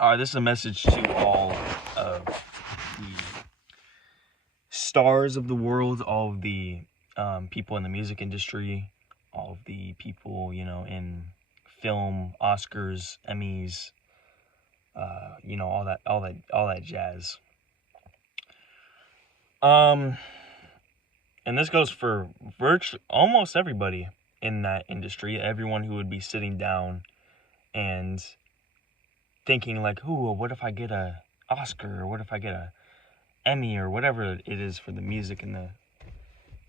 This is a message to all of the stars of the world, all of the people in the music industry, all of the people, in film, Oscars, Emmys, all that jazz. And this goes for almost everybody in that industry, everyone who would be sitting down and thinking like, "Ooh, what if I get a Oscar, or what if I get a Emmy, or whatever it is for the music and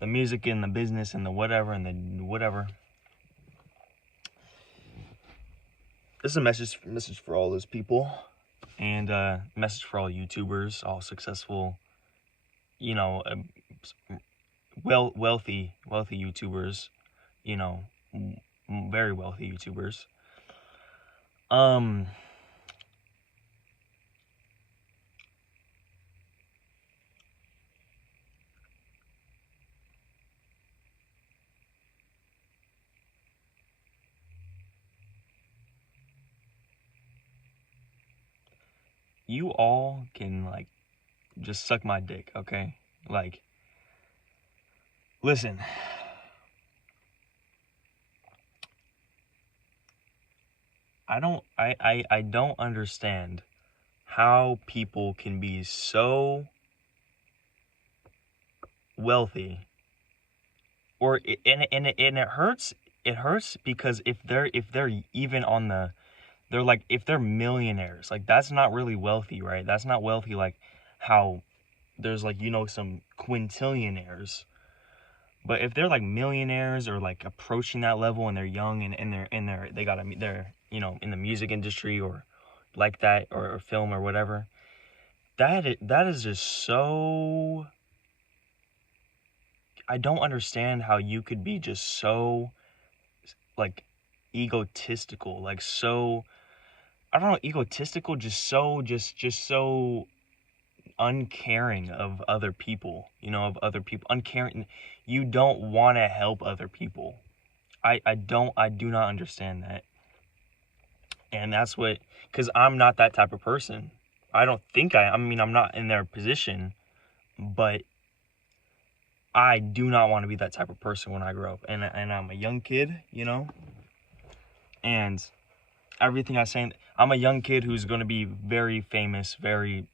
the music and the business and the whatever and the whatever." This is a message for all those people, and a message for all YouTubers, all successful, wealthy YouTubers, very wealthy YouTubers. You all can just suck my dick, okay? Listen. I don't understand how people can be so wealthy, and it hurts. It hurts because if they're even on if they're millionaires, that's not really wealthy, right? That's not wealthy like how there's some quintillionaires. But if they're millionaires or approaching that level, and they're young, and they're in the music industry or like that, or film or whatever, that is just so, I don't understand how you could be just so egotistical, so, I don't know, egotistical, just so uncaring of other people, uncaring. You don't want to help other people. I do not understand that. And that's what, because I'm not that type of person. I don't think I mean, I'm not in their position, but I do not want to be that type of person when I grow up. And I'm a young kid, and everything I say, I'm a young kid who's going to be very famous, very,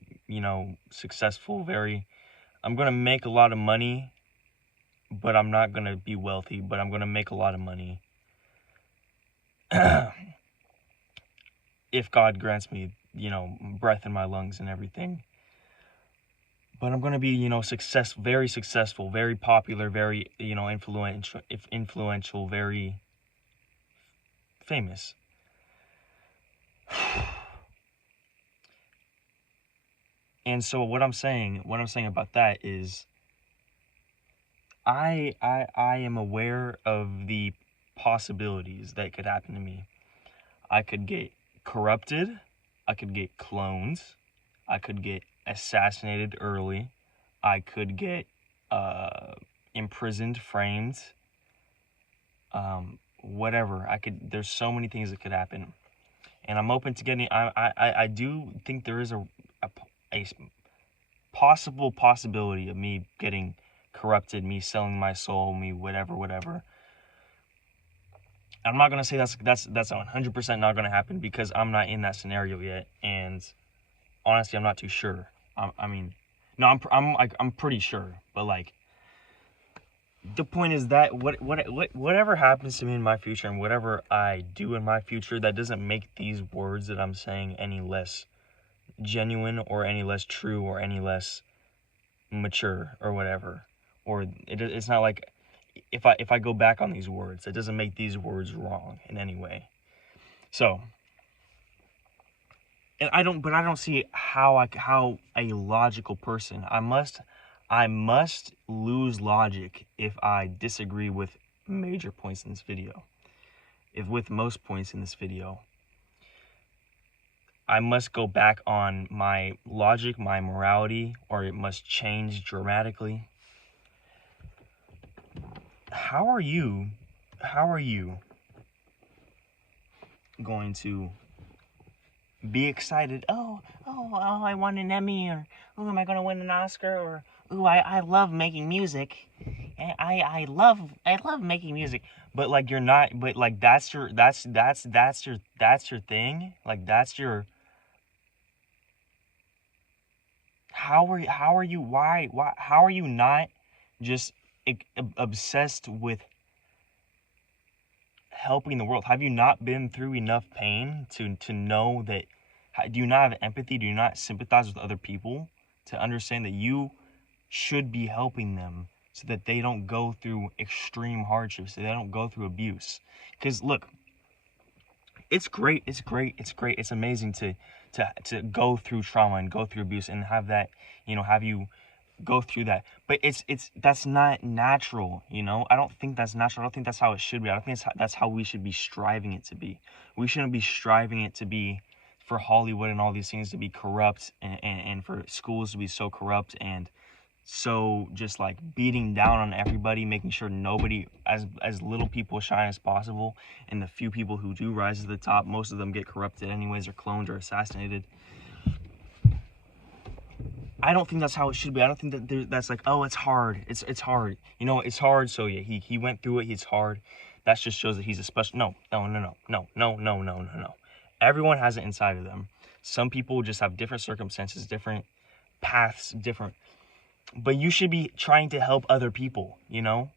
successful, I'm going to make a lot of money, but I'm not going to be wealthy, but I'm going to make a lot of money. If God grants me, breath in my lungs and everything. But I'm going to be, very successful, very popular, very, influential, very famous. And so what I'm saying about that is, I am aware of the possibilities that could happen to me. I could get corrupted, I could get cloned, I could get assassinated early, I could get imprisoned, framed, whatever. There's so many things that could happen. And I'm open to getting, I do think there is a possible possibility of me getting corrupted, me selling my soul, me whatever. I'm not gonna say that's 100% not gonna happen, because I'm not in that scenario yet, and honestly, I'm not too sure. I'm pretty sure, but the point is that whatever happens to me in my future, and whatever I do in my future, that doesn't make these words that I'm saying any less genuine, or any less true, or any less mature, or whatever. Or it's not like, if I go back on these words, it doesn't make these words wrong in any way. So, and I don't see how a logical person, I must lose logic if I disagree with major points in this video. If with most points in this video, I must go back on my logic, my morality, or it must change dramatically. How are you going to be excited. Oh, I won an Emmy, or oh, am I gonna win an Oscar, or oh, I love making music. I love making music. But like you're not. But like that's your thing. Like that's your. How are you why how are you not just obsessed with helping the world? Have you not been through enough pain to know that? Do you not have empathy? Do you not sympathize with other people to understand that you should be helping them so that they don't go through extreme hardships, so they don't go through abuse? Because look, it's amazing to go through trauma and go through abuse and have that, have you go through that. But it's that's not natural. I don't think that's natural. I don't think that's how it should be. I don't think that's how we should be striving it to be. We shouldn't be striving it to be for Hollywood and all these things to be corrupt, and for schools to be so corrupt and so just like beating down on everybody, making sure nobody, as little people shine as possible, and the few people who do rise to the top, most of them get corrupted anyways, or cloned or assassinated. I don't think that's how it should be. I don't think that's like, oh, it's hard. It's hard. It's hard. So yeah, he went through it. It's hard. That just shows that he's a special. No. Everyone has it inside of them. Some people just have different circumstances, different paths, different. But you should be trying to help other people. That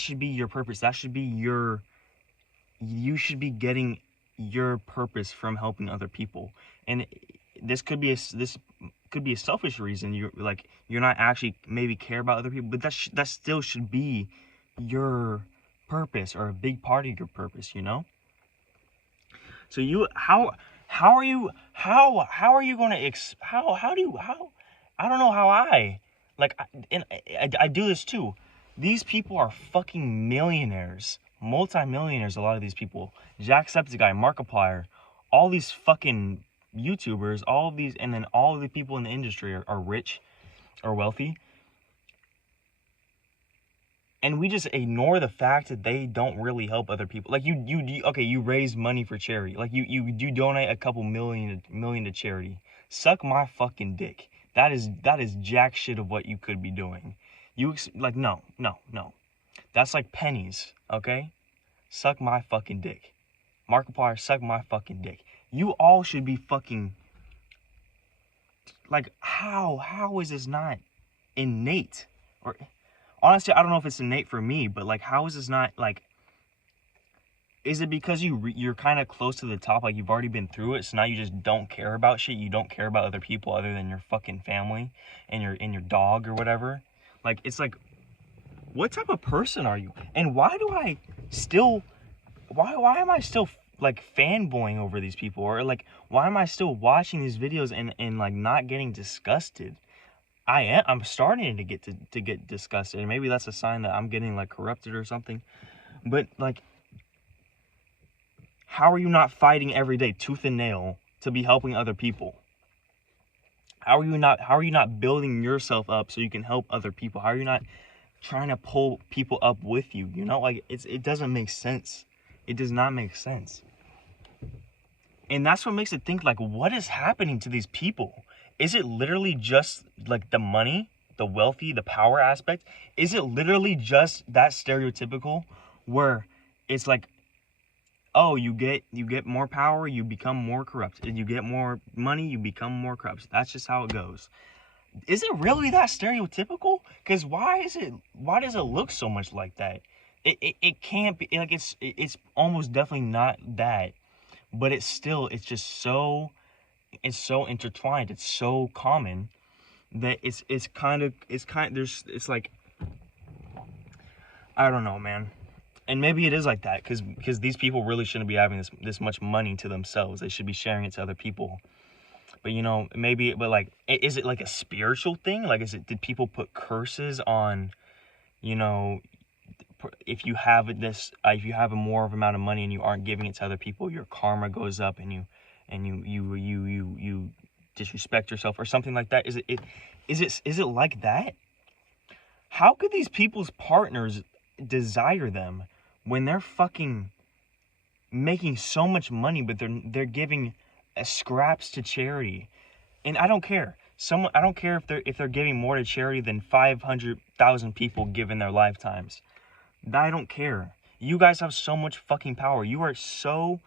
should be your purpose. You should be getting your purpose from helping other people. And this could be a selfish reason. You're not actually maybe care about other people, but that still should be your purpose, or a big part of your purpose. So how are you going to how do you how I don't know how I do this too. These people are fucking millionaires, multi-millionaires. A lot of these people, Jacksepticeye, Markiplier, all these fucking YouTubers, all of these, and then all of the people in the industry are rich or wealthy, and we just ignore the fact that they don't really help other people. Like you raise money for charity. Like you donate a couple million to charity. Suck my fucking dick. That is jack shit of what you could be doing. No. That's like pennies, okay? Suck my fucking dick. Markiplier, suck my fucking dick. You all should be fucking, like, how is this not innate? Or honestly, I don't know if it's innate for me, but like, how is this not, like, is it because you're kind of close to the top, like you've already been through it, so now you just don't care about shit? You don't care about other people other than your fucking family and your dog or whatever? Like, it's like, what type of person are you? And why am I still like fanboying over these people? Or like, why am I still watching these videos and like not getting disgusted? I'm starting to get disgusted, and maybe that's a sign that I'm getting like corrupted or something. But like, how are you not fighting every day tooth and nail to be helping other people? How are you not building yourself up so you can help other people? How are you not trying to pull people up with you? Like, it doesn't make sense. It does not make sense. And that's what makes it think, like, what is happening to these people? Is it literally just like the money, the wealthy, the power aspect? Is it literally just that stereotypical where it's like, oh, you get more power, you become more corrupt. And you get more money, you become more corrupt. That's just how it goes. Is it really that stereotypical? Because why does it look so much like that? It can't be. Like, it's almost definitely not that, but it's so intertwined. It's so common that it's like, I don't know, man. And maybe it is like that because these people really shouldn't be having this much money to themselves. They should be sharing it to other people. But like, is it like a spiritual thing? Like, did people put curses on, if you have a more of amount of money and you aren't giving it to other people, your karma goes up, and you disrespect yourself or something like that? Is it like that? How could these people's partners desire them when they're fucking making so much money, but they're giving scraps to charity. And I don't care. I don't care if they're giving more to charity than 500,000 people give in their lifetimes. I don't care. You guys have so much fucking power. You are so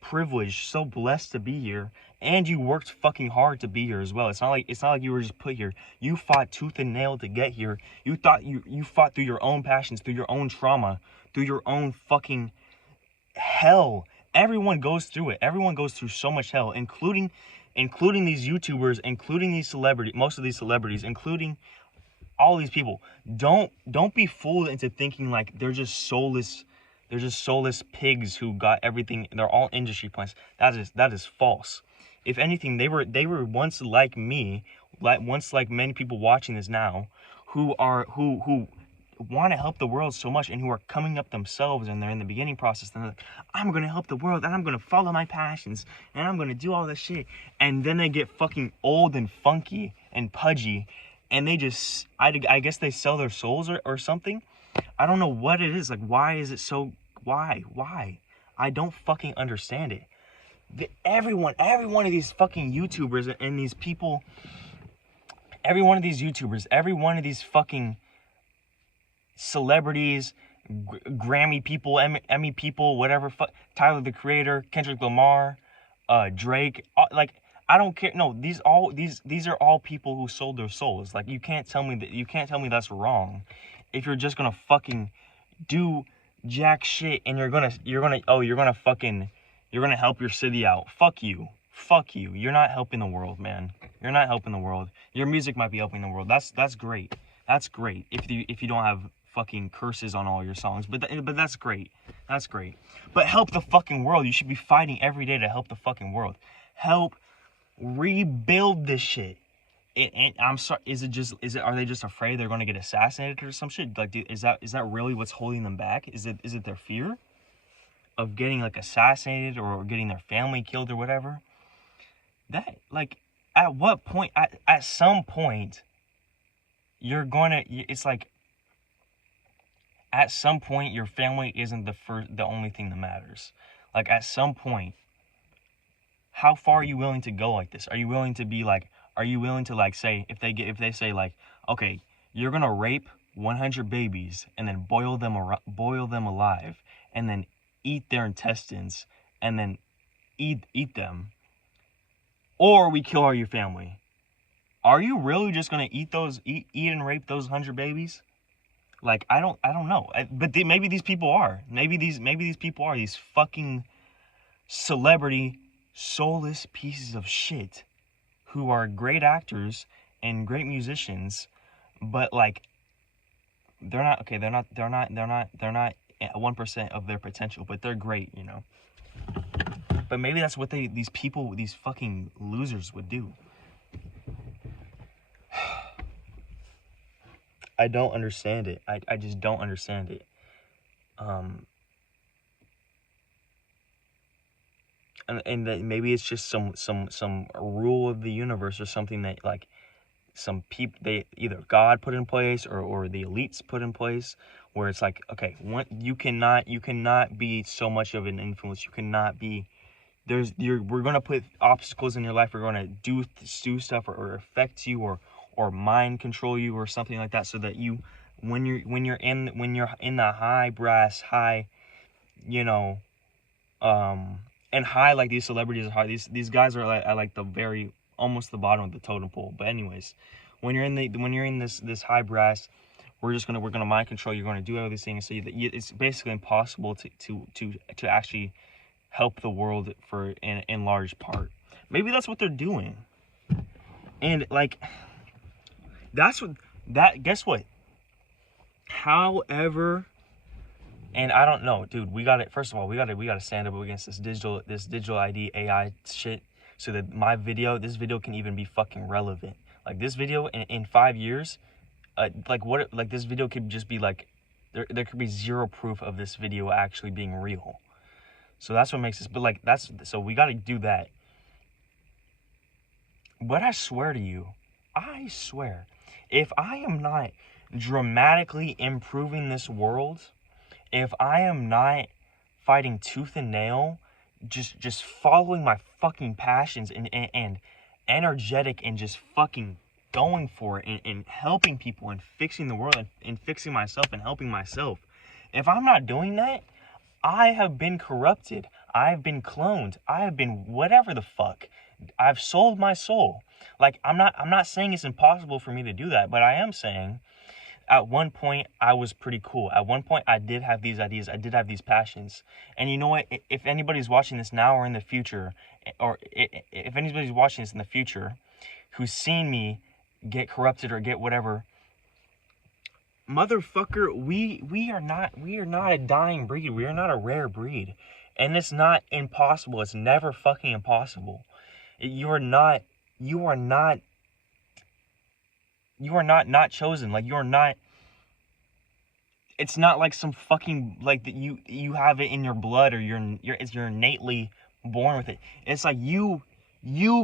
privileged, so blessed to be here, and you worked fucking hard to be here as well. It's not like you were just put here. You fought tooth and nail to get here. You fought through your own passions, through your own trauma, through your own fucking hell. Everyone goes through it. Everyone goes through so much hell, including these YouTubers, including these celebrities, most of these celebrities, including all these people. Don't be fooled into thinking like they're just soulless pigs who got everything. They're all industry plants. That is false. If anything, they were once like me, once like many people watching this now, who want to help the world so much and who are coming up themselves, and they're in the beginning process, and they're like, I'm going to help the world, and I'm going to follow my passions, and I'm going to do all this shit. And then they get fucking old and funky and pudgy, and they just, I guess they sell their souls or something. I don't know what it is. Like, why is it so, why? I don't fucking understand it. Every one of these fucking YouTubers and these people, every one of these fucking celebrities, Grammy people, Emmy people, whatever, Tyler the Creator, Kendrick Lamar, Drake, like, I don't care. No, these are all people who sold their souls. Like, you can't tell me that's wrong if you're just gonna fucking do jack shit and you're gonna help your city out. Fuck you. You're not helping the world, man. You're not helping the world. Your music might be helping the world. That's great. That's great if you don't have fucking curses on all your songs, but that's great. That's great. But help the fucking world. You should be fighting every day to help the fucking world. Help rebuild this shit. And I'm sorry. Are they just afraid they're gonna get assassinated or some shit? Like, is that really what's holding them back? Is it their fear of getting like assassinated or getting their family killed or whatever? That, like, at what point? At some point, it's like, at some point your family isn't the only thing that matters. Like, at some point, how far are you willing to go like this? Are you willing to like say, if they say like, okay, you're gonna rape 100 babies and then boil them alive and then eat their intestines and then eat them, or we kill all your family? Are you really just gonna eat and rape those 100 babies? Like, I don't know. But maybe these people are. Maybe these people are these fucking celebrity, soulless pieces of shit who are great actors and great musicians, but like, they're not at 1% of their potential, but they're great, you know. But maybe that's what these fucking losers would do. I don't understand it. I just don't understand it. And that maybe it's just some rule of the universe or something that, like, some people, they either God put in place or the elites put in place, where it's like, okay, you cannot be so much of an influence. You cannot be, we're gonna put obstacles in your life. We're gonna do stuff or affect you or mind control you or something like that, so that when you're in the high brass, you know, and high, like these celebrities are high. These guys are like, at like the very, almost the bottom of the totem pole. But anyways, when you're in this high brass, we're gonna mind control. You're gonna do all these things, so it's basically impossible to actually help the world in large part. Maybe that's what they're doing. And like, guess what? However, and I don't know, dude, first of all, we gotta stand up against this digital ID AI shit, so that this video can even be fucking relevant. Like, this video in 5 years, this video could just be like, there could be zero proof of this video actually being real. So that's what makes this, but like, so we gotta do that. But I swear to you, if I am not dramatically improving this world, if I am not fighting tooth and nail, just following my fucking passions and energetic and just fucking going for it and helping people and fixing the world and fixing myself and helping myself. If I'm not doing that, I have been corrupted. I've been cloned. I have been whatever the fuck. I've sold my soul. Like I'm not saying it's impossible for me to do that, but I am saying at one point I was pretty cool. At one point I did have these ideas. I did have these passions. And you know what? If anybody's watching this now or in the future, or if anybody's watching this in the future who's seen me get corrupted or get whatever, motherfucker, we are not a dying breed. We are not a rare breed. And it's not impossible. It's never fucking impossible. You are not not chosen. Like you're not. It's not like some fucking like that you have it in your blood or you're innately born with it. It's like you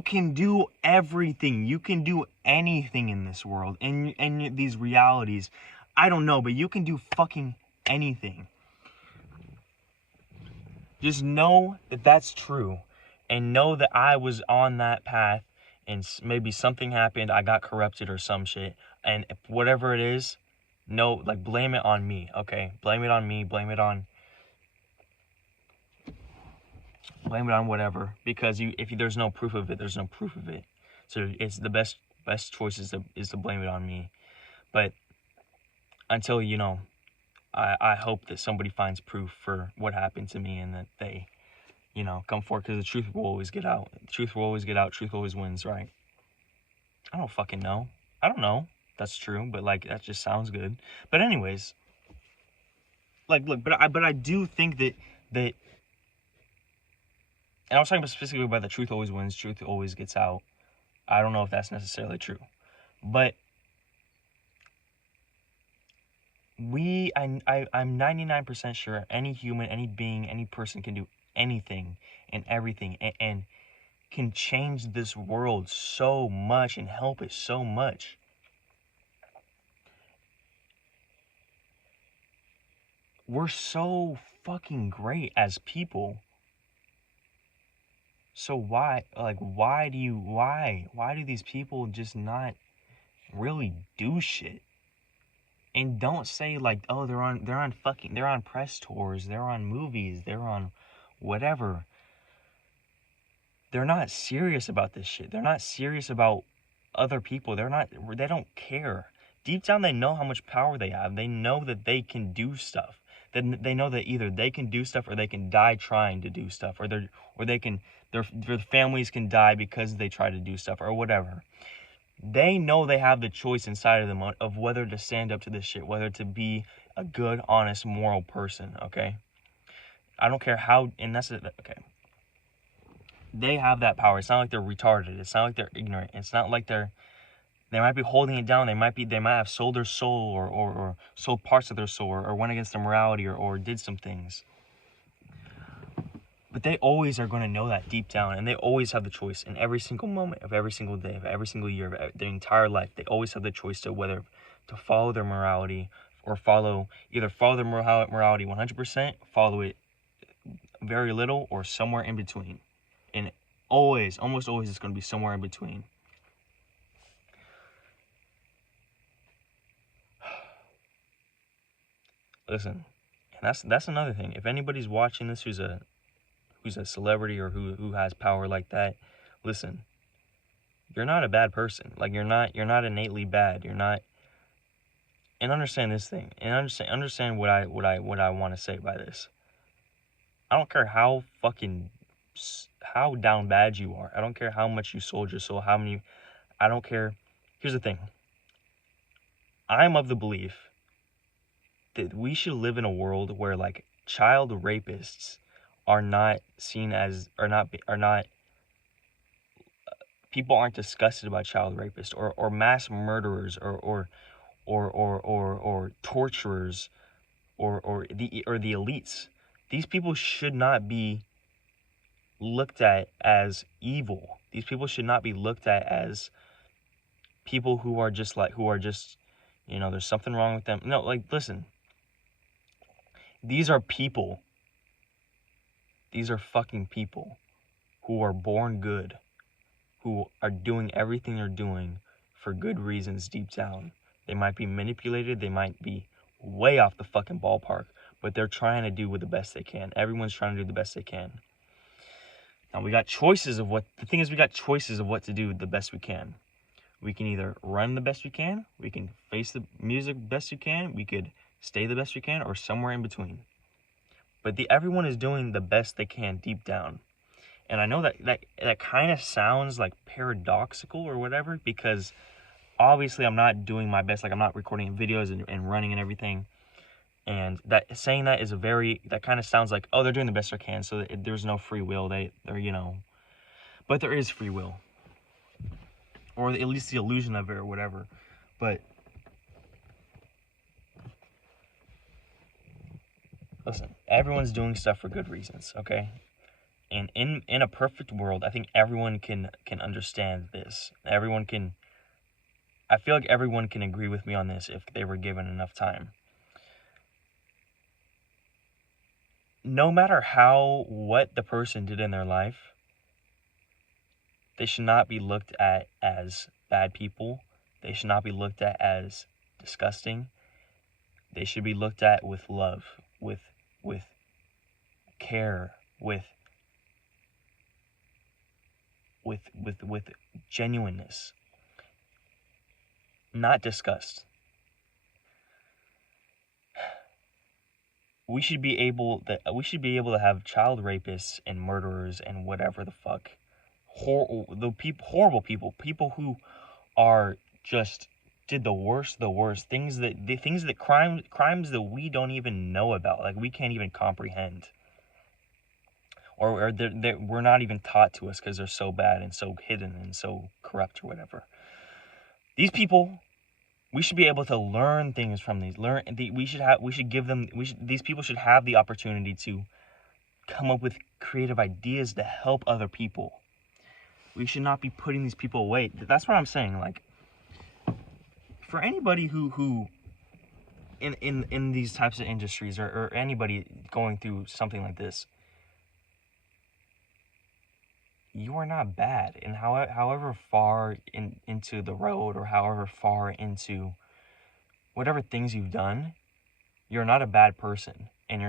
can do everything. You can do anything in this world in these realities. I don't know, but you can do fucking anything. Just know that that's true, and know that I was on that path, and maybe something happened. I got corrupted or some shit, and whatever it is, no, like blame it on me, okay? Blame it on me. Blame it on whatever, because if there's no proof of it, there's no proof of it. So it's the best choice is to blame it on me. But until I hope that somebody finds proof for what happened to me and that they, come forward, because the truth will always get out. The truth will always get out. Truth always wins, right? I don't fucking know. I don't know. That's true, but like that just sounds good. But anyways, like look, but I do think that and I was talking about specifically about the truth always wins, truth always gets out. I don't know if that's necessarily true, but I'm 99% sure any human, any being, any person can do anything and everything and can change this world so much and help it so much. We're so fucking great as people. So why do these people just not really do shit? And don't say like, oh, they're on press tours, they're on movies, they're on whatever. They're not serious about this shit. They're not serious about other people. They don't care. Deep down they know how much power they have. They know that they can do stuff. They know that either they can do stuff or they can die trying to do stuff, or their families can die because they try to do stuff or whatever. They know they have the choice inside of them of whether to stand up to this shit, whether to be a good, honest, moral person, okay? I don't care how, and that's it, okay. They have that power. It's not like they're retarded. It's not like they're ignorant. It's not like they might be holding it down. They might have sold their soul or sold parts of their soul or went against their morality or did some things. But they always are going to know that deep down, and they always have the choice in every single moment of every single day, of every single year, of their entire life. They always have the choice to whether to follow their morality or either follow their morality 100%, follow it very little, or somewhere in between. And almost always, it's going to be somewhere in between. Listen, and that's another thing. If anybody's watching this who's a celebrity or who has power like that, listen, you're not a bad person. Like you're not innately bad. You're not. And understand this thing. And understand what I want to say by this. I don't care how down bad you are. I don't care how much you sold your soul. I don't care. Here's the thing. I'm of the belief that we should live in a world where like child rapists are not seen as, people aren't disgusted about child rapists or mass murderers or torturers or the elites. These people should not be looked at as evil. These people should not be looked at as people who are just there's something wrong with them. No, like listen. These are people. These are fucking people who are born good, who are doing everything they're doing for good reasons deep down. They might be manipulated, they might be way off the fucking ballpark, but they're trying to do the best they can. Everyone's trying to do the best they can. Now we got choices of what to do the best we can. We can either run the best we can, we can face the music best we can, we could stay the best we can, or somewhere in between. But everyone is doing the best they can deep down. And I know that kind of sounds like paradoxical or whatever, because obviously I'm not doing my best. Like, I'm not recording videos and running and everything. And saying that is that kind of sounds like, oh, they're doing the best they can, so there's no free will. They're, but there is free will. Or at least the illusion of it or whatever. But listen, everyone's doing stuff for good reasons, okay? And in a perfect world, I think everyone can understand this. I feel like everyone can agree with me on this if they were given enough time. No matter what the person did in their life, they should not be looked at as bad people. They should not be looked at as disgusting. They should be looked at with love, with care, with genuineness, not disgust. We should be able to have child rapists and murderers and whatever the fuck, horrible people who are just did the worst crimes that we don't even know about, like we can't even comprehend, or we're not even taught to us because they're so bad and so hidden and so corrupt or whatever. These people, we should be able to learn things from these. These people should have the opportunity to come up with creative ideas to help other people. We should not be putting these people away. That's what I'm saying. Like, for anybody who in these types of industries, or anybody going through something like this, you are not bad. And however far into the road, or however far into whatever things you've done, you're not a bad person. And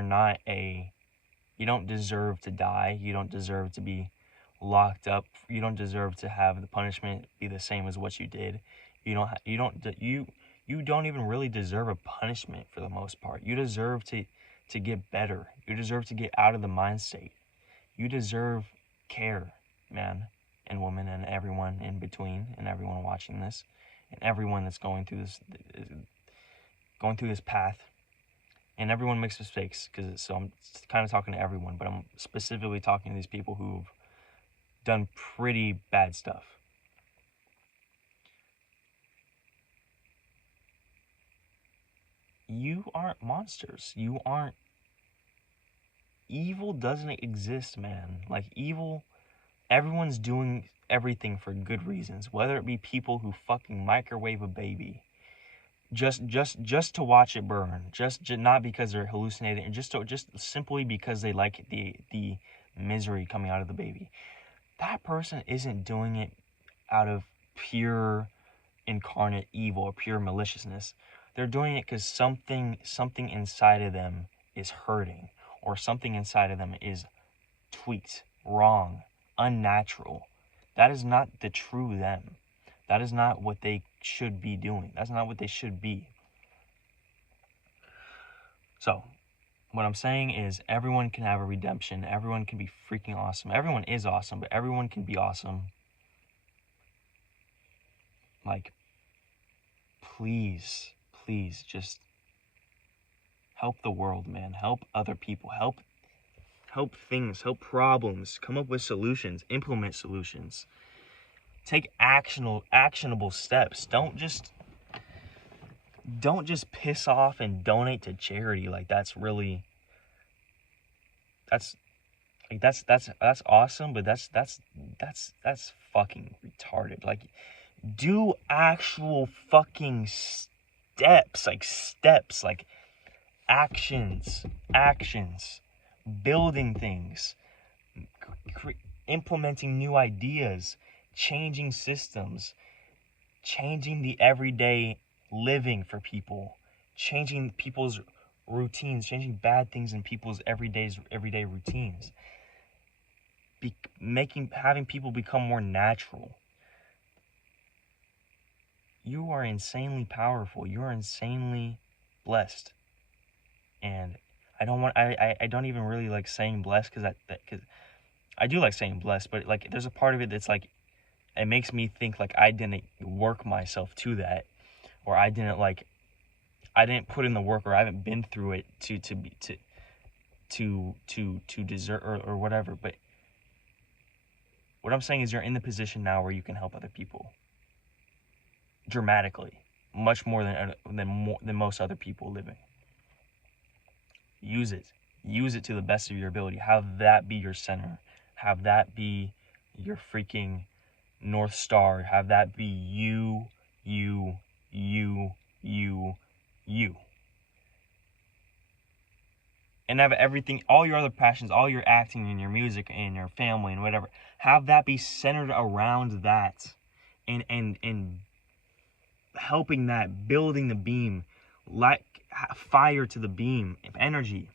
you don't deserve to die. You don't deserve to be locked up. You don't deserve to have the punishment be the same as what you did. You don't even really deserve a punishment for the most part. You deserve to get better. You deserve to get out of the mind state. You deserve care, man and woman, and everyone in between, and everyone watching this, and everyone that's going through this path. And everyone makes mistakes, so I'm kind of talking to everyone, but I'm specifically talking to these people who've done pretty bad stuff. You aren't monsters. Evil doesn't exist, man. Like, evil, everyone's doing everything for good reasons, whether it be people who fucking microwave a baby just to watch it burn, just not because they're hallucinating, and just simply because they like the misery coming out of the baby. That person isn't doing it out of pure incarnate evil or pure maliciousness. They're doing it because something inside of them is hurting, or something inside of them is tweaked, wrong, unnatural. That is not the true them. That is not what they should be doing. That's not what they should be. So, what I'm saying is, everyone can have a redemption. Everyone can be freaking awesome. Everyone is awesome, but everyone can be awesome. Like, please, just help the world, man. Help other people. Help things. Help problems. Come up with solutions. Implement solutions. Take actionable steps. Don't just piss off and donate to charity. Like, that's awesome, but that's fucking retarded. Like, do actual fucking steps, like actions, building things, implementing new ideas, changing systems, changing the everyday living for people, changing people's routines, changing bad things in people's everyday routines, having people become more natural. You are insanely powerful. You are insanely blessed. And I don't even really like saying blessed, because I do like saying blessed, but like there's a part of it that's like, it makes me think like I didn't work myself to that, or I didn't put in the work, or I haven't been through it to deserve or whatever. But what I'm saying is, you're in the position now where you can help other people dramatically, much more than most other people living. Use it to the best of your ability. Have that be your center. Have that be your freaking North Star. Have that be you. And have everything, all your other passions, all your acting and your music and your family and whatever, have that be centered around that, and helping that, building the beam, like fire to the beam of energy.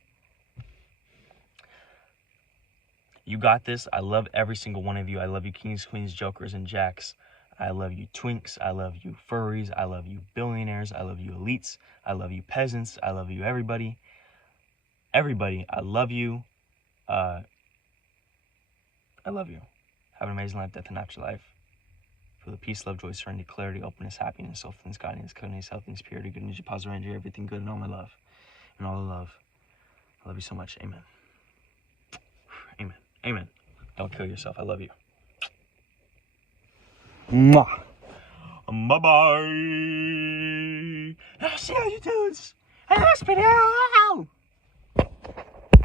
You got this. I love every single one of you. I love you, kings, queens, jokers, and jacks. I love you, twinks. I love you, furries. I love you, billionaires. I love you, elites. I love you, peasants. I love you, everybody. Everybody, I love you. I love you. Have an amazing life, death, and afterlife. For the peace, love, joy, serenity, clarity, openness, happiness, selflessness, guidance, kindness, healthiness, purity, goodness, positive energy, everything good, and all my love. And all the love. I love you so much. Amen. Amen. Amen. Don't kill yourself. I love you. Mwah. Bye-bye. I'll see you dudes. I'll spit out.